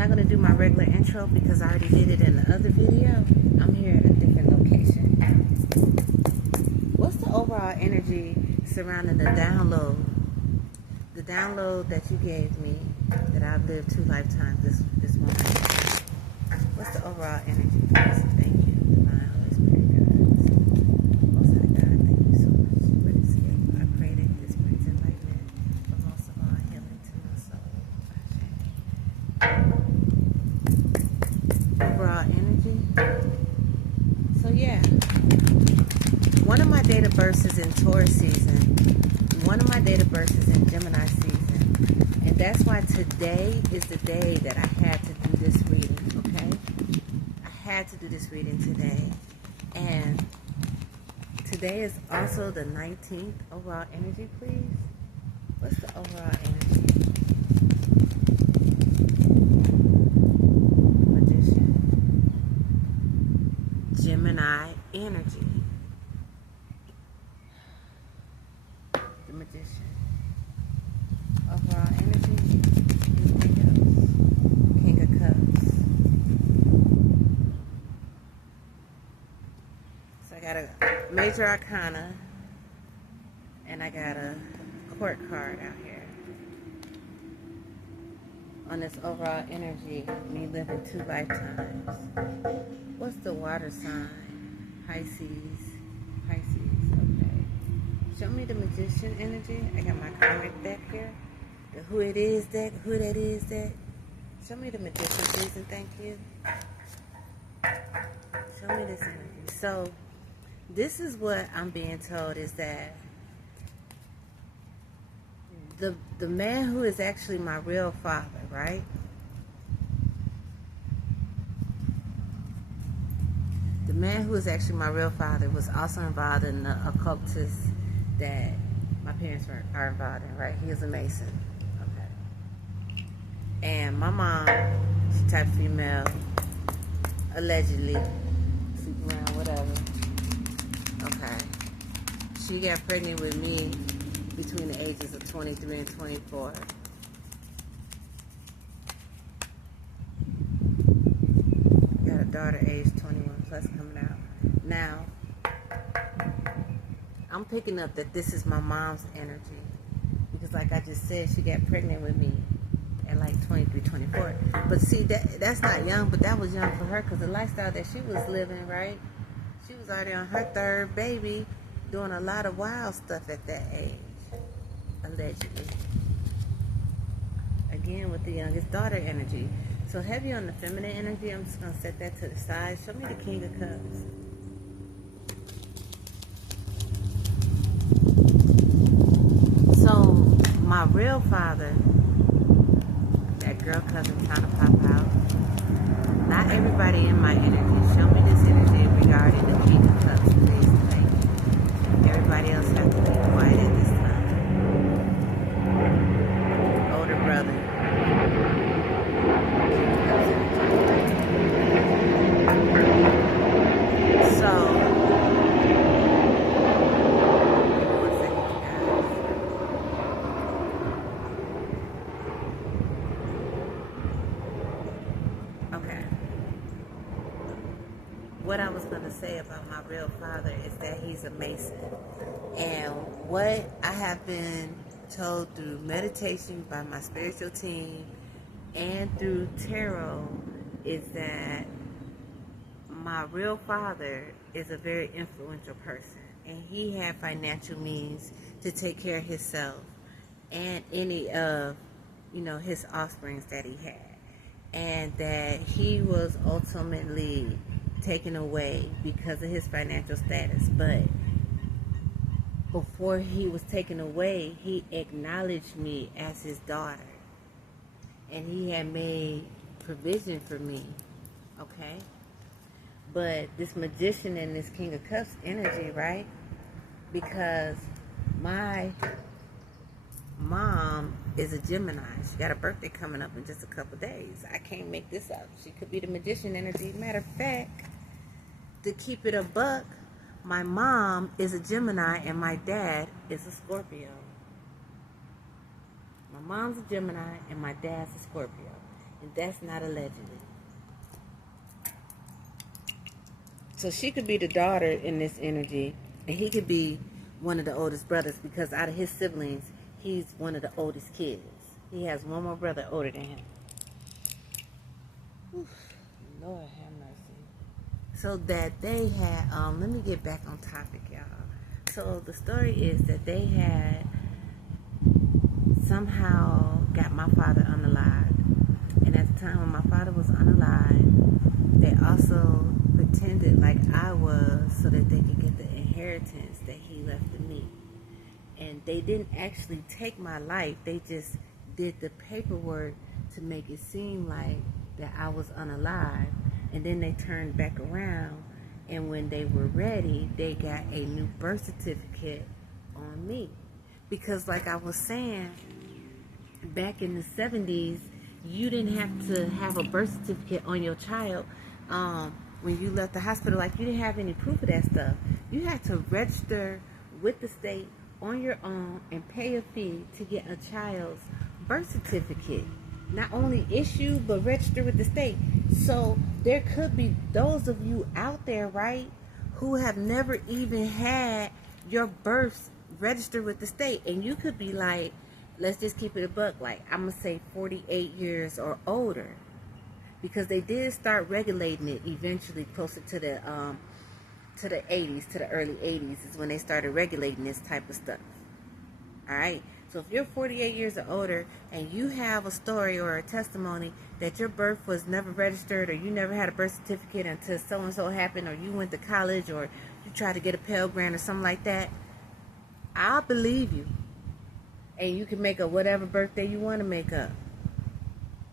not going to do my regular intro because I already did it in the other video. I'm here at a different location. What's the overall energy surrounding the download? The download that you gave me, that I've lived 2 lifetimes this morning. What's the overall energy, please? Thank you, Divine Holy Spirit, God. Most High God, thank you so much for this gift. I pray that this brings enlightenment, but most of all, healing to my soul. Overall energy. So yeah, one of my date of births is in Taurus season. One of my date of births is in Gemini season. And that's why today is the day that I had to do this reading, okay? I had to do this reading today. And today is also the 19th. Overall energy, please. What's the overall energy? Magician. Gemini energy. The Magician. Overall energy. Anything else? King of Cups. So I got a Major Arcana, and I got a Court card out here. On this overall energy, me living 2 lifetimes. What's the water sign? Pisces. Pisces, okay. Show me the Magician energy. I got my karmic deck here. The who it is deck, who that is deck. Show me the Magician, please, and thank you. Show me this energy. So, this is what I'm being told is that the man who is actually my real father, right? The man who is actually my real father was also involved in the occultist that my parents are involved in, right? He is a Mason. Okay. And my mom, she type female, allegedly, sleep around, whatever. Okay. She got pregnant with me between the ages of 23 and 24. Got a daughter age 21 plus coming out. Now, I'm picking up that this is my mom's energy. Because like I just said, she got pregnant with me at like 23, 24. But see, that's not young, but that was young for her because the lifestyle that she was living, right? She was already on her 3rd baby, doing a lot of wild stuff at that age, allegedly. Again, with the youngest daughter energy. So heavy on the feminine energy, I'm just going to set that to the side. Show me the King of Cups. So, my real father, that girl cousin trying to pop out. Not everybody in my energy. Show me this energy regarding the King of Cups, please. Thank you. Everybody else have to be quiet at this time. Older brother. So, one second, you guys. Okay. What I was going to say about my real father is that he's a Mason. And what I have been told through meditation by my spiritual team and through tarot is that my real father is a very influential person. And he had financial means to take care of himself and any of, his offsprings that he had. And that he was ultimately taken away because of his financial status. But before he was taken away, he acknowledged me as his daughter. And he had made provision for me. Okay? But this Magician and this King of Cups energy, right? Because my mom is a Gemini. She got a birthday coming up in just a couple days. I can't make this up. She could be the Magician energy. Matter of fact, to keep it a buck, my mom is a Gemini and my dad is a Scorpio. My mom's a Gemini and my dad's a Scorpio. And that's not allegedly. So she could be the daughter in this energy, and he could be one of the oldest brothers, because out of his siblings, he's one of the oldest kids. He has one more brother older than him. Oof, Lord have mercy. So that they had, let me get back on topic, y'all. So the story is that they had somehow got my father unalived. And at the time when my father was unalived, they also pretended like I was so that they could get the inheritance that he left to me. And they didn't actually take my life. They just did the paperwork to make it seem like that I was unalived. And then they turned back around, and when they were ready, they got a new birth certificate on me. Because like I was saying, back in the 70s, you didn't have to have a birth certificate on your child when you left the hospital. Like, you didn't have any proof of that stuff. You had to register with the state on your own and pay a fee to get a child's birth certificate. Not only issue, but register with the state. So there could be those of you out there, right, who have never even had your birth registered with the state. And you could be like, let's just keep it a buck, like I'm going to say 48 years or older. Because they did start regulating it eventually closer to the 80s, to the early 80s is when they started regulating this type of stuff. All right. So if you're 48 years or older and you have a story or a testimony that your birth was never registered, or you never had a birth certificate until so-and-so happened, or you went to college, or you tried to get a Pell Grant or something like that, I'll believe you. And you can make up whatever birthday you want to make up.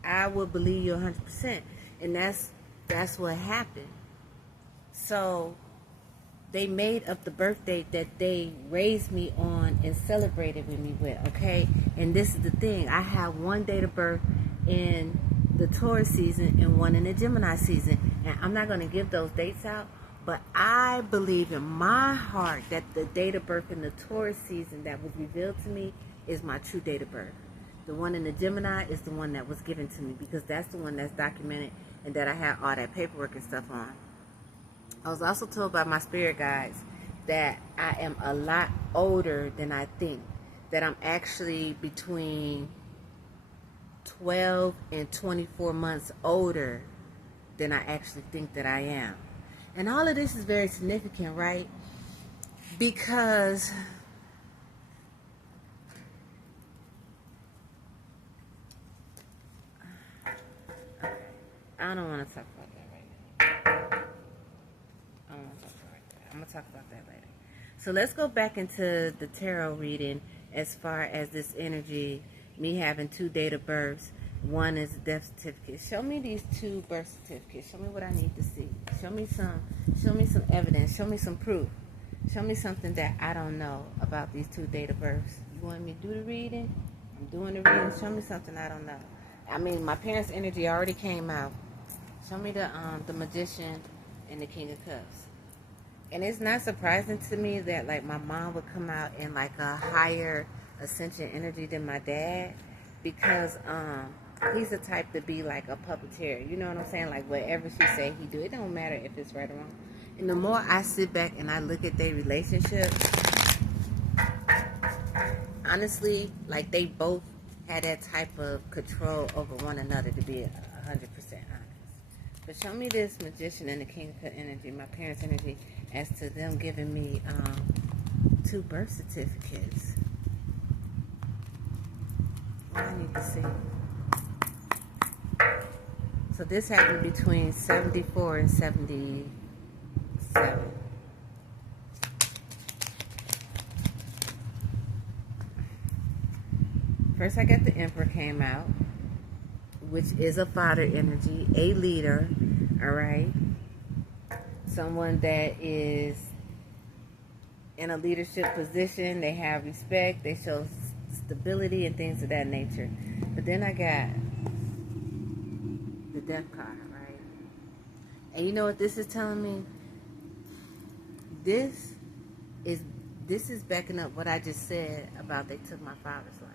I will believe you 100%. And that's what happened. So they made up the birthday that they raised me on and celebrated with me with, okay? And this is the thing. I have one date of birth in the Taurus season and one in the Gemini season. And I'm not going to give those dates out, but I believe in my heart that the date of birth in the Taurus season that was revealed to me is my true date of birth. The one in the Gemini is the one that was given to me, because that's the one that's documented and that I have all that paperwork and stuff on. I was also told by my spirit guides that I am a lot older than I think. That I'm actually between 12 and 24 months older than I actually think that I am. And all of this is very significant, right? Because I don't want to talk about that right now. I don't want to talk about that. I'm going to talk about that later. So let's go back into the tarot reading as far as this energy, me having two date of births. One is a death certificate. Show me these two birth certificates. Show me what I need to see. Show me some evidence. Show me some proof. Show me something that I don't know about these two date of births. You want me to do the reading? I'm doing the reading. Show me something I don't know. I mean, my parents' energy already came out. Show me the Magician and the King of Cups. And it's not surprising to me that, like, my mom would come out in, like, a higher ascension energy than my dad. Because he's the type to be, like, a puppeteer. You know what I'm saying? Like, whatever she say, he do. It don't matter if it's right or wrong. And the more I sit back and I look at their relationship, honestly, like, they both had that type of control over one another, to be 100% honest. But show me this Magician and the King of Cups energy, my parents' energy, as to them giving me two birth certificates. What I need to see. So this happened between 74 and 77. First I got the Emperor came out, which is a father energy, a leader, all right? Someone that is in a leadership position. They have respect. They show stability and things of that nature. But then I got the Death card, right? And you know what this is telling me? This is backing up what I just said about they took my father's life.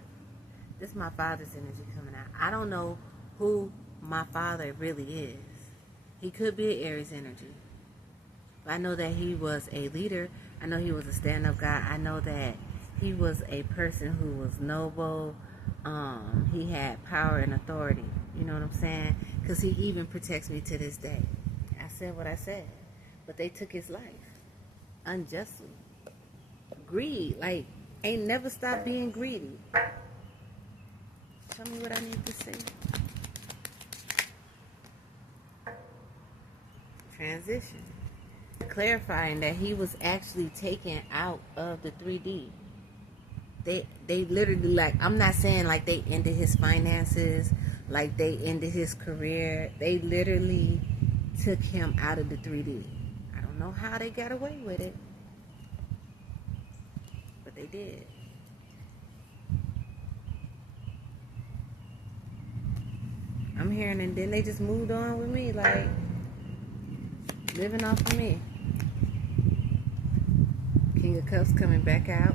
This is my father's energy coming out. I don't know who my father really is. He could be an Aries energy. But I know that he was a leader. I know he was a stand-up guy. I know that he was a person who was noble. He had power and authority. You know what I'm saying? Because he even protects me to this day. I said what I said. But they took his life unjustly. Greed. Like, ain't never stopped being greedy. Tell me what I need to say. Transition. Clarifying that he was actually taken out of the 3D. They literally, like, I'm not saying like they ended his finances, like they ended his career. They literally took him out of the 3D. I don't know how they got away with it, but they did. I'm hearing, and then they just moved on with me, like living off of me. King of Cups coming back out.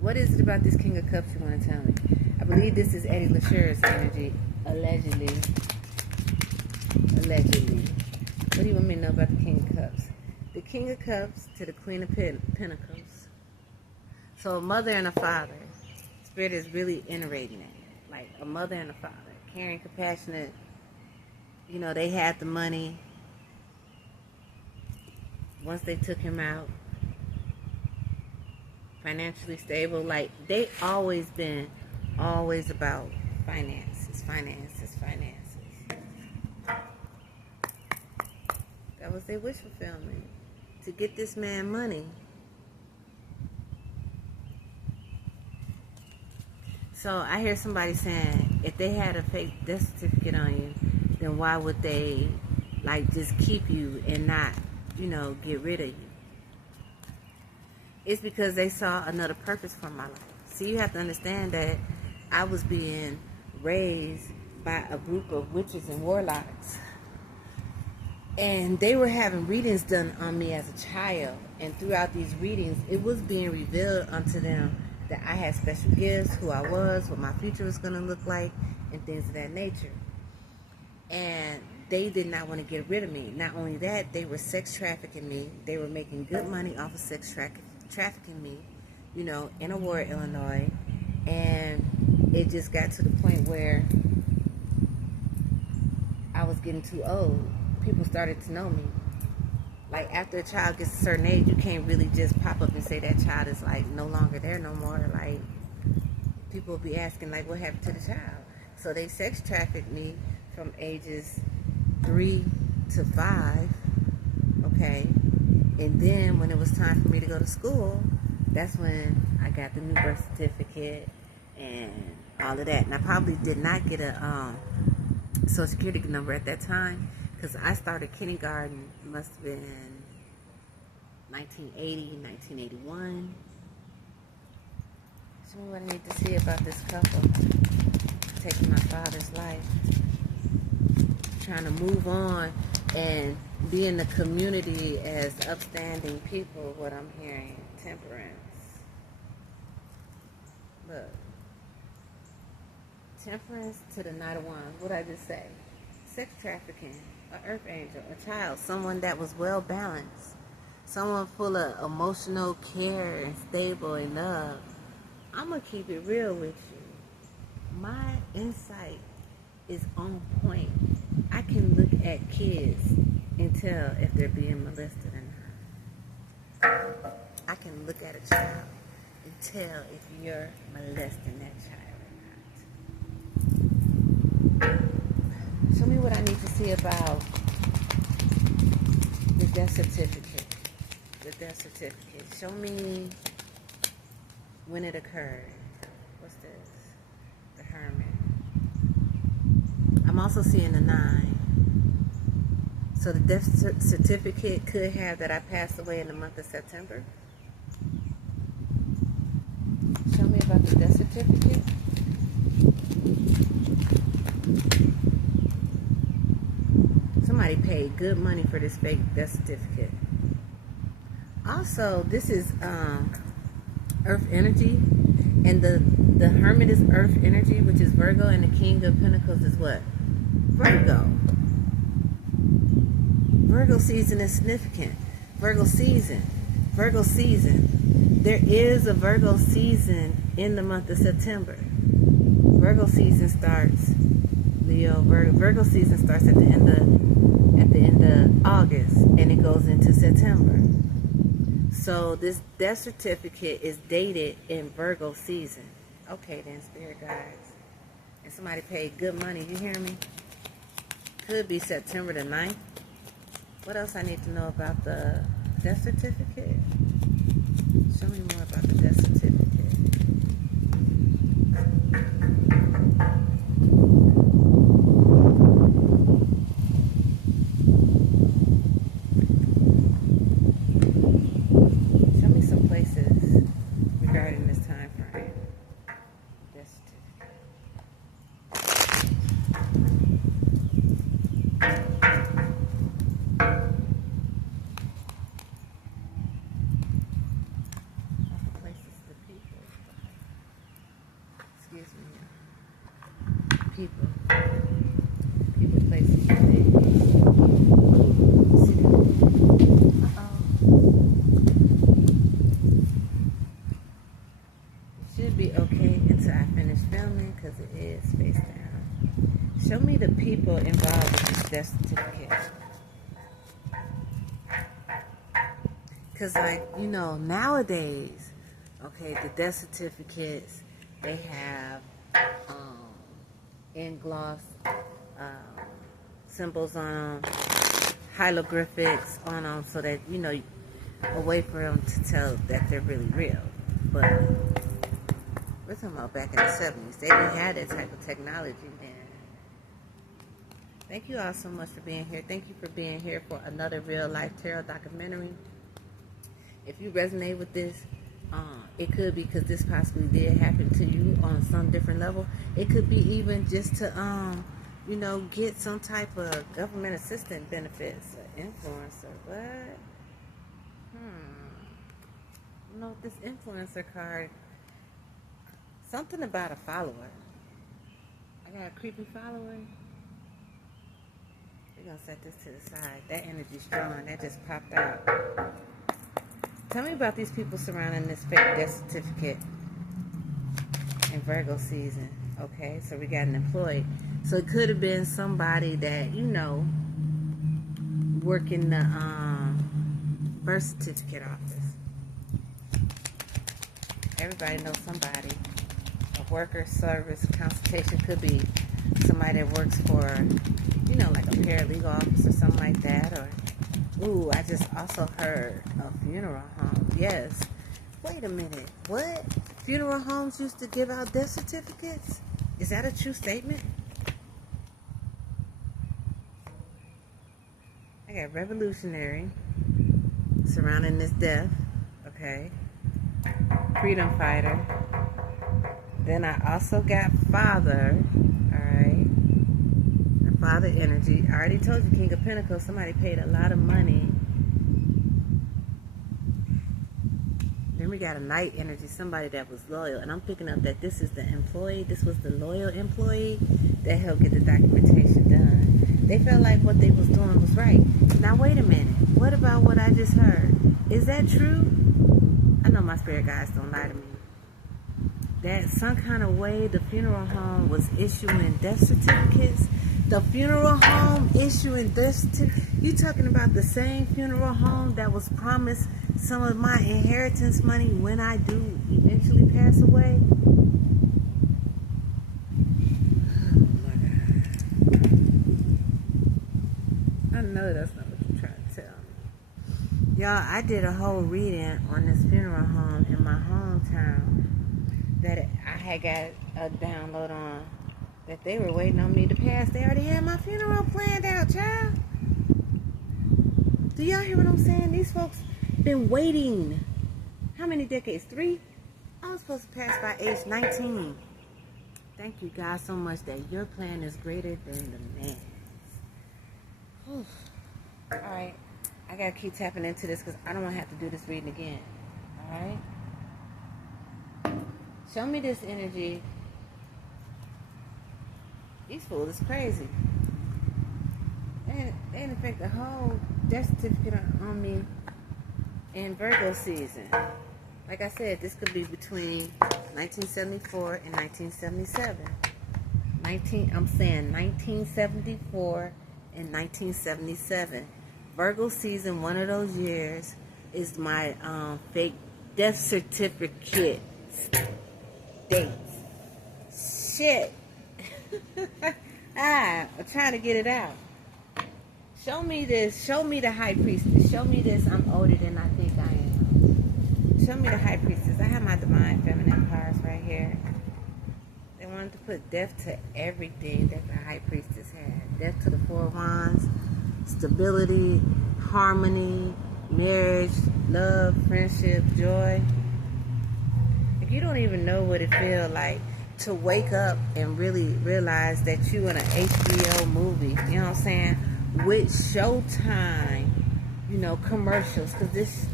What is it about this King of Cups you want to tell me? I believe this is Eddie LaSure's energy. Allegedly. What do you want me to know about the King of Cups? The King of Cups to the Queen of Pentacles. So a mother and a father. Spirit is really iterating it. Like a mother and a father. Caring, compassionate. You know, they had the money. Once they took him out. Financially stable. Like, they always about finances. That was their wish fulfillment. To get this man money. So I hear somebody saying, if they had a fake death certificate on you, then why would they, like, just keep you and not, you know, get rid of you? It's because they saw another purpose for my life. See, you have to understand that I was being raised by a group of witches and warlocks. And they were having readings done on me as a child. And throughout these readings, it was being revealed unto them that I had special gifts, who I was, what my future was going to look like, and things of that nature. And they did not want to get rid of me. Not only that, they were sex trafficking me. They were making good money off of sex trafficking me, you know, in Aurora, Illinois. And it just got to the point where I was getting too old. People started to know me. Like, after a child gets a certain age, you can't really just pop up and say that child is, like, no longer there no more. Like, people will be asking, like, what happened to the child? So they sex trafficked me from ages 3 to 5, okay? And then when it was time for me to go to school, that's when I got the new birth certificate and all of that. And I probably did not get a social security number at that time, because I started kindergarten, must have been 1980, 1981. So what I need to see about this couple taking my father's life, trying to move on and be in the community as upstanding people. What I'm hearing, temperance. Look, temperance to the Knight of Wands. What I just say? Sex trafficking, an earth angel, a child, someone that was well balanced, someone full of emotional care and stable and love. I'm gonna keep it real with you. My insight is on point. I can look at kids and tell if they're being molested or not. I can look at a child and tell if you're molesting that child or not. Show me what I need to see about the death certificate. The death certificate. Show me when it occurred. What's this? The Hermit. I'm also seeing the 9. So the death certificate could have that I passed away in the month of September. Show me about the death certificate. Somebody paid good money for this fake death certificate. Also, this is Earth energy. And the Hermit is Earth energy, which is Virgo, and the King of Pentacles is what? Virgo. Virgo season is significant. Virgo season. Virgo season. There is a Virgo season in the month of September. Virgo season starts, Leo, Virgo season starts at the end of August, and it goes into September. So this death certificate is dated in Virgo season. Okay then, spirit guides. And somebody paid good money, you hear me? Could be September the 9th. What else I need to know about the death certificate? Show me more about the death certificate. Show me some places regarding this time frame. Death certificate. People, places, things. It should be okay until I finish filming because it is face down. Show me the people involved with this death certificate. Because, like, you know, nowadays, okay, the death certificates, they have gloss symbols on them, hieroglyphics on them, so that, you know, a way for them to tell that they're really real. But we're talking about back in the 70s. They didn't have that type of technology then. Thank you all so much for being here. Thank you for being here for another real life tarot documentary. If you resonate with this, it could be because this possibly did happen to you on some different level. It could be even just to, you know, get some type of government assistance benefits, influencer. What? You know, this influencer card, something about a follower. I got a creepy follower. We're going to set this to the side. That energy's strong. That just popped out. Tell me about these people surrounding this fake death certificate in Virgo season. Okay, so we got an employee. So it could have been somebody that, you know, work in the birth certificate office. Everybody knows somebody. A worker, service, consultation. Could be somebody that works for, you know, like a paralegal office or something like that. Or, ooh, I just also heard a funeral home. Yes. Wait a minute. What? Funeral homes used to give out death certificates? Is that a true statement? I got revolutionary surrounding this death. Okay. Freedom fighter. Then I also got father. Alright. Father energy. I already told you, King of Pentacles, somebody paid a lot of money. Then we got a Knight energy, somebody that was loyal. And I'm picking up that this is the employee. This was the loyal employee that helped get the documentation done. They felt like what they was doing was right. Now, wait a minute. What about what I just heard? Is that true? I know my spirit guides don't lie to me. That some kind of way the funeral home was issuing death certificates. The funeral home issuing death certificates. You talking about the same funeral home that was promised some of my inheritance money when I do eventually pass away? Oh my God. I know that's not what you're trying to tell me. Y'all, I did a whole reading on this funeral home in my hometown that I had got a download on, that they were waiting on me to pass. They already had my funeral planned out, child. Do y'all hear what I'm saying? These folks been waiting. How many decades? 3? I was supposed to pass by age 19. Thank you, God, so much that your plan is greater than the man's. Alright. I gotta keep tapping into this because I don't want to have to do this reading again. Alright? Show me this energy. These fools is crazy. They didn't affect the whole death certificate on me in Virgo season. Like I said, this could be between 1974 and 1977. I'm saying 1974 and 1977. Virgo season, one of those years, is my fake death certificate dates. Shit. I'm trying to get it out. Show me this. Show me the high priestess. Show me this. I'm older than I think I am. Show me the high priestess. I have my divine feminine powers right here. They wanted to put death to everything that the high priestess had. Death to the four wands, stability, harmony, marriage, love, friendship, joy. If you don't even know what it feels like to wake up and really realize that you in an HBO movie, you know what I'm saying, with Showtime, you know, commercials, because this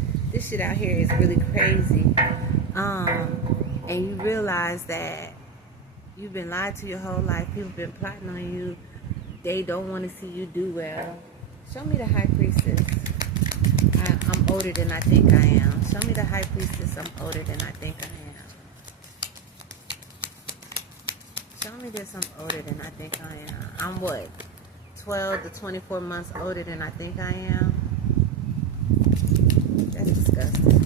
shit out here is really crazy, and you realize that you've been lied to your whole life. People been plotting on you. They don't want to see you do well. Show me the high priestess. I'm older than I think I am. Show me the high priestess. I'm older than I think I am. Show me this. I'm older than I think I am. I'm what? 12 to 24 months older than I think I am. That's disgusting.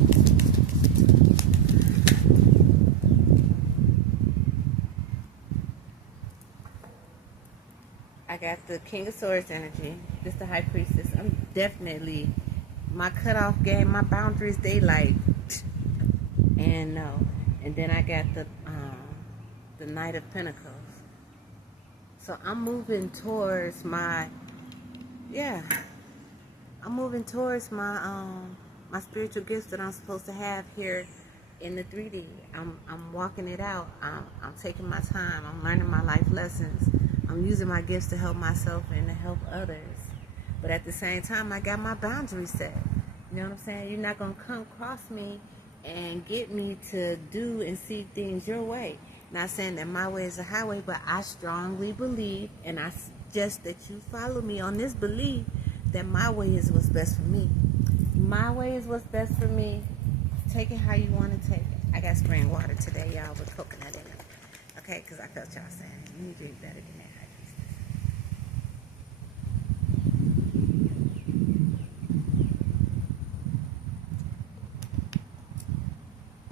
I got the King of Swords energy. This the High Priestess. I'm definitely, my cutoff game, my boundaries, they like, and no. And then I got the Knight of Pentacles. So I'm moving towards my, I'm moving towards my my spiritual gifts that I'm supposed to have here in the 3D. I'm walking it out. I'm taking my time. I'm learning my life lessons. I'm using my gifts to help myself and to help others. But at the same time, I got my boundaries set. You know what I'm saying? You're not going to come across me and get me to do and see things your way. Not saying that my way is the highway, but I strongly believe, and I suggest that you follow me on this belief, that my way is what's best for me. My way is what's best for me. Take it how you want to take it. I got spring water today, y'all, with coconut in it. Okay, because I felt y'all saying, you need to do better than that.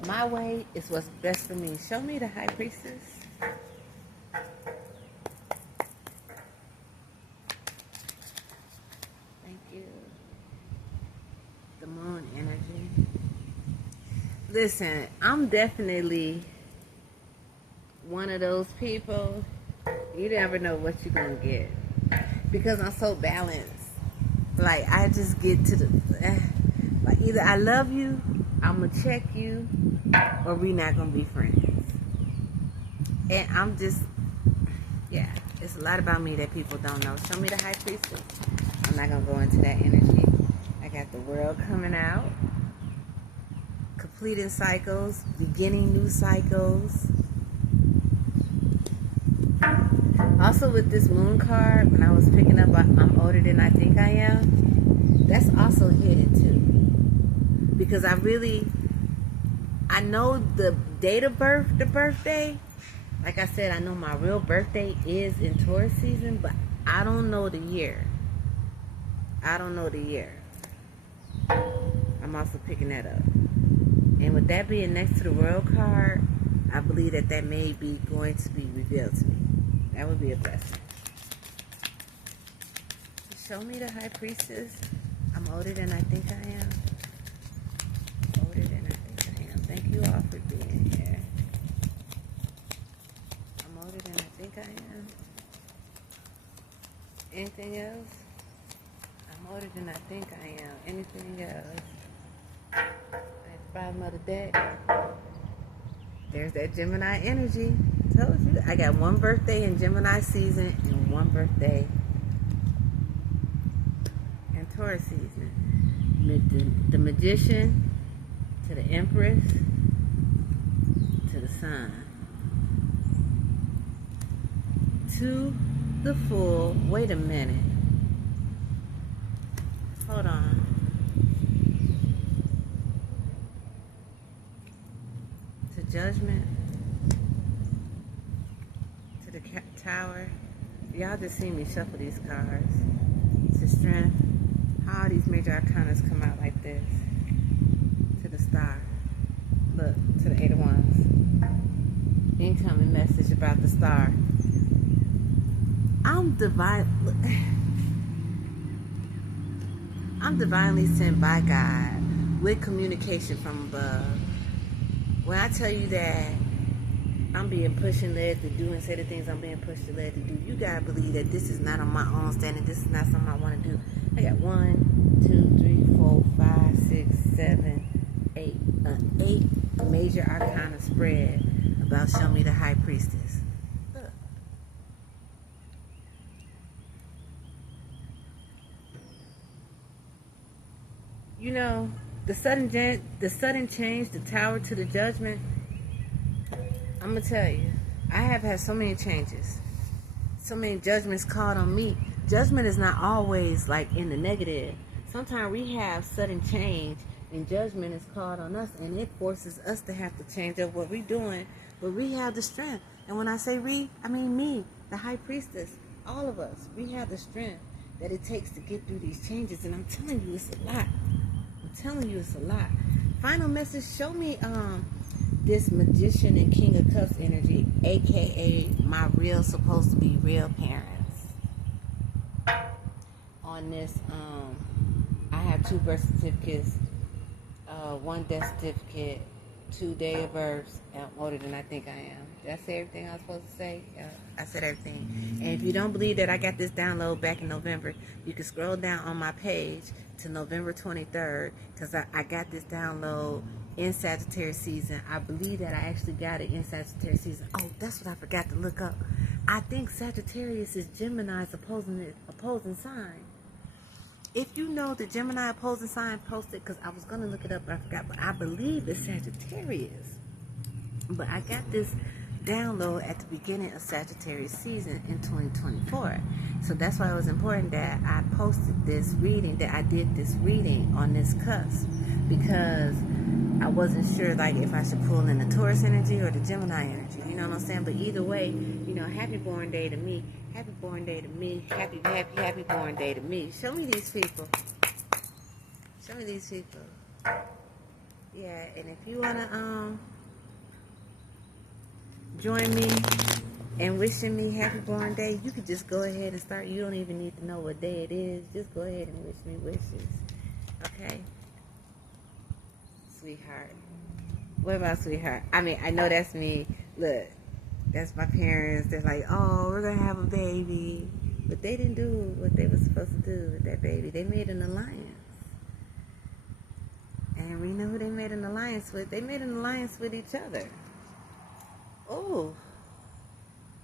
My way is what's best for me. Show me the High Priestess. Thank you. The Moon energy. Listen, I'm definitely one of those people. You never know what you're going to get. Because I'm so balanced. Like, I just get to the... like, either I love you, I'm going to check you, or we not going to be friends. And I'm just... yeah, it's a lot about me that people don't know. Show me the High Priestess. I'm not going to go into that energy. I got the World coming out. Completing cycles. Beginning new cycles. Also with this Moon card, when I was picking up I'm older than I think I am, that's also hidden too. Because I know the date of birth, the birthday. Like I said, I know my real birthday is in Taurus season, but I don't know the year. I don't know the year. I'm also picking that up. And with that being next to the World card, I believe that may be going to be revealed to me. That would be a blessing. Show me the High Priestess. I'm older than I think I am. Older than I think I am. Thank you all for being here. I'm older than I think I am. Anything else? I'm older than I think I am. Anything else? At the bottom of the deck, there's that Gemini energy. Told you. I got one birthday in Gemini season and one birthday in Taurus season. The Magician to the Empress to the Sun. To the full. Wait a minute. Hold on. To Judgment. To the Tower. Y'all just see me shuffle these cards. To Strength. How these major arcanas come out like this. To the Star. Look, to the Eight of Wands. Incoming message about the Star. I'm divinely sent by God with communication from above. When I tell you that I'm being pushed and led to do and say the things I'm being pushed and led to do, you gotta believe that this is not on my own standing. This is not something I want to do. I got 1, 2, 3, 4, 5, 6, 7, 8. 8 major arcana spread about Show Me the High Priestess. Look. You know, the sudden change, the Tower to the Judgment. I'm gonna tell you, I have had so many changes, so many judgments called on me. Judgment is not always like in the negative. Sometimes we have sudden change and judgment is called on us, and it forces us to have to change up what we're doing, but we have the strength. And when I say we, I mean me, the High Priestess, all of us. We have the strength that it takes to get through these changes, and I'm telling you, it's a lot. I'm telling you, it's a lot. Final message, show me this Magician and King of Cups energy, aka my real, supposed to be real parents. On this, I have 2 birth certificates, 1 death certificate, 2 day of births. I'm older than I think I am. Did I say everything I was supposed to say? I said everything. And if you don't believe that I got this download back in November, you can scroll down on my page to November 23rd, because I got this download in Sagittarius season. I believe that I actually got it in Sagittarius season. Oh, that's what I forgot to look up. I think Sagittarius is Gemini's opposing sign. If you know the Gemini opposing sign, post it, because I was going to look it up, but I forgot. But I believe it's Sagittarius. But I got this download at the beginning of Sagittarius season in 2024. So that's why it was important that I posted this reading, that I did this reading on this cusp, because I wasn't sure like if I should pull in the Taurus energy or the Gemini energy. You know what I'm saying? But either way, you know, happy born day to me. Happy born day to me. Happy born day to me. Show me these people. Show me these people. Yeah, and if you wanna join me in wishing me happy born day, you could just go ahead and start. You don't even need to know what day it is. Just go ahead and wish me wishes. Okay? Sweetheart. What about sweetheart? I mean, I know that's me. Look, that's my parents. They're like, oh, we're going to have a baby. But they didn't do what they were supposed to do with that baby. They made an alliance. And we know who they made an alliance with. They made an alliance with each other. Oh,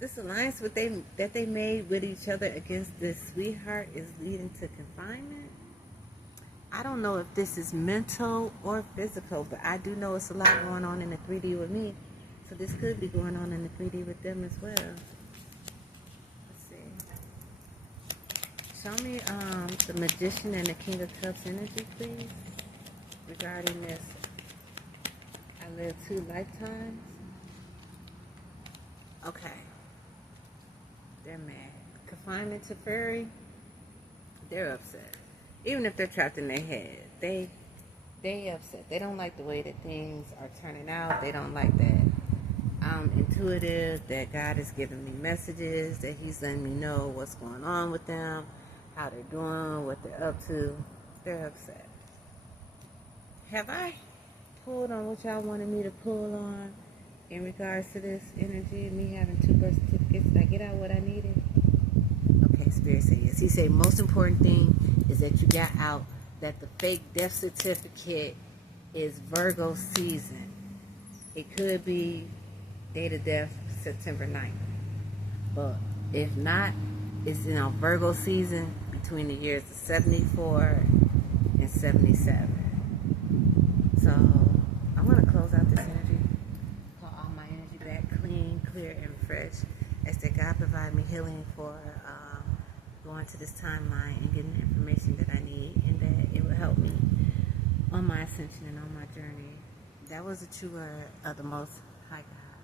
this alliance that they made with each other against this sweetheart is leading to confinement. I don't know if this is mental or physical, but I do know it's a lot going on in the 3D with me. So this could be going on in the 3D with them as well. Let's see. Show me the Magician and the King of Cups energy, please, regarding this. I live 2 lifetimes. Okay. They're mad. Confinement to fairy. They're upset. Even if they're trapped in their head, they upset. They don't like the way that things are turning out. They don't like that I'm intuitive, that God is giving me messages, that He's letting me know what's going on with them, how they're doing, what they're up to. They're upset. Have I pulled on what y'all wanted me to pull on in regards to this energy, me having 2 birth certificates? Did I get out what I needed? Okay, Spirit said yes. He said most important thing is that you got out that the fake death certificate is Virgo season. It could be date of death September 9th. But if not, it's Virgo season between the years of 74 and 77. So I'm going to close out this energy. Call all my energy provide me healing for going to this timeline and getting the information that I need, and that it will help me on my ascension and on my journey. That was the true word of the Most High God.